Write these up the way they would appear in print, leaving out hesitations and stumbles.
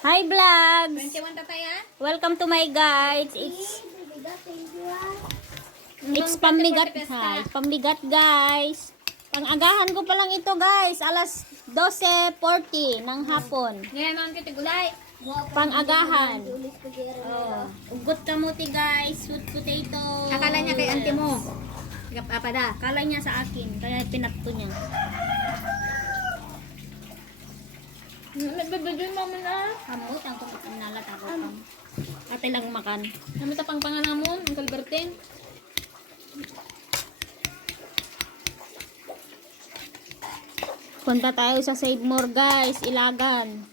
Hi vlogs! 21 tatay ha? Welcome to my guides. It's pambigat. Hi, pambigat guys. Pang-agahan ko pa lang ito guys. Alas 12:40 ng hapon. Ngayon naman kita gulay. Pang-agahan. Oh, ugot kamuti guys. Sweet potato. Akala niya kay auntie mo. Apa da? Akala niya sa akin. Kaya pinakto niya. Nagbibigay mo na. Kamot ang nalat ako pang. Ate lang makan. Namita pang panganamon, ang kalbertin. Punta tayo sa Save More guys. Ilagan.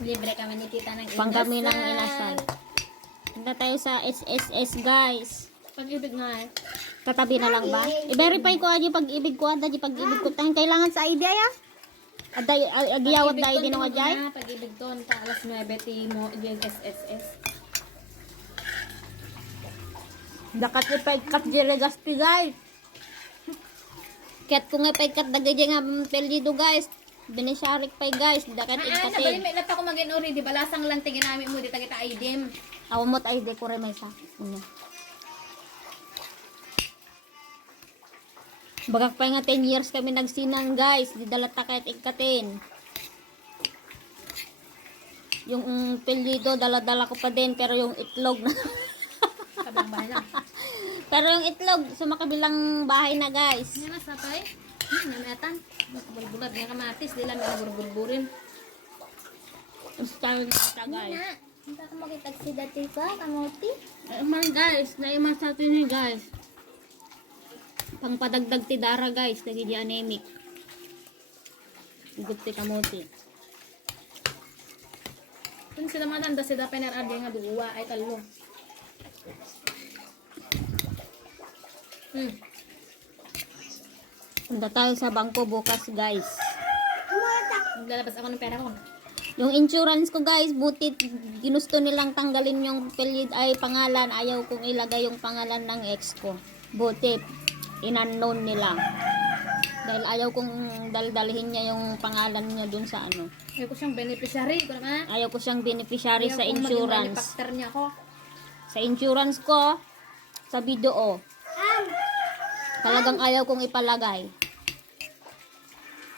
Libre kami ni tita ng Pang kami ng inasal. Punta tayo sa SSS guys. Pag-ibig nga eh. Katabi na lang ba? I-verify ko aja pag-ibig ko. Ada pag-ibig ko. Tayong kailangan sa ID ya? Aday, agiyawat na ID ng ajay? Pag-ibig doon, ta alas 9 ti mo, SSS. Dakat ipaikat jiregasti guys. Ket ko nga ipaikat dagay nga peldido guys. Binisyarik pay guys. Dakat Nabali ikatin. may nata ko mag-inori, di ba? Lasang lang tingin namin mo, di ta kita idim. Awamot ID ko rin may sa. Bagak pa nga 10 years kami nagsinan guys. Di dalata kahit ikatin. Yung peldido dala-dala ko pa din. Pero yung itlog na. Kabang bahay na. Pero yung itlog sa makabilang bahay na guys. Yan na, sapay. Namatan. Bulbulat nga kamatis, di lang na burburburin. Gusto tayo nata guys. Hindi ka makita si dati ka, kamuti. Man guys, naimas natin ni guys. Pangpadagdag ti dara guys, naging di anemic. Igot ti kamuti. Kung sila matanda, sila pinaradi nga duwa ay talo. Punta tayo sa bangko bukas guys. Maglalabas ako ng pera ko. Yung insurance ko guys, buti ginusto nilang tanggalin yung ay pangalan. Ayaw kong ilagay yung pangalan ng ex ko. Buti in-unknown nila. Dahil ayaw kong dalhin niya yung pangalan niya dun sa ano. Ayaw ko siyang beneficiary ko naman. Ayaw ko siyang beneficiary sa insurance. Ayaw niya ako. Sa insurance ko, sa video. Talagang ayaw kong ipalagay.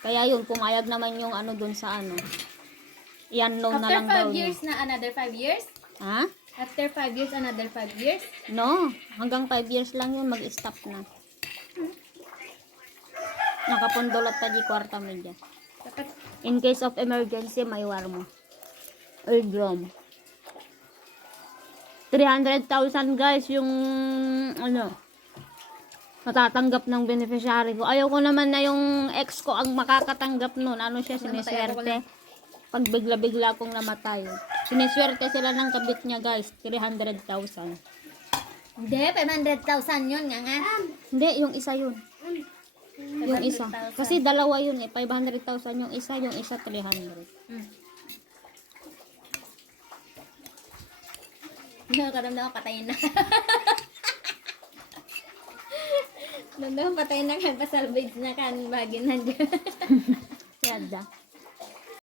Kaya yun, pumayag naman yung ano dun sa ano. I-unknown na lang daw After 5 niya. years na another 5 years? Ha? After 5 years, another 5 years? No, hanggang 5 years lang yun, mag-stop na. Nakapundolat ta di kwarta media. Dapat, In case of emergency, may war mo. Or drum. 300,000 guys yung ano matatanggap ng beneficiary ko. Ayaw ko naman na yung ex ko ang makakatanggap nun. Ano siya, siniswerte. Pag bigla-bigla akong namatay. Siniswerte sila ng kabit niya guys. 300,000. hindi, 500,000 yun nga nga. Hindi, yung isa yun. Yung isa. Kasi dalawa yun eh. 500,000 yung isa 300. Kadamdaman patayin na. Kadamdaman patayin na kan, pasalvage na kan, bagin na dyan. Yada.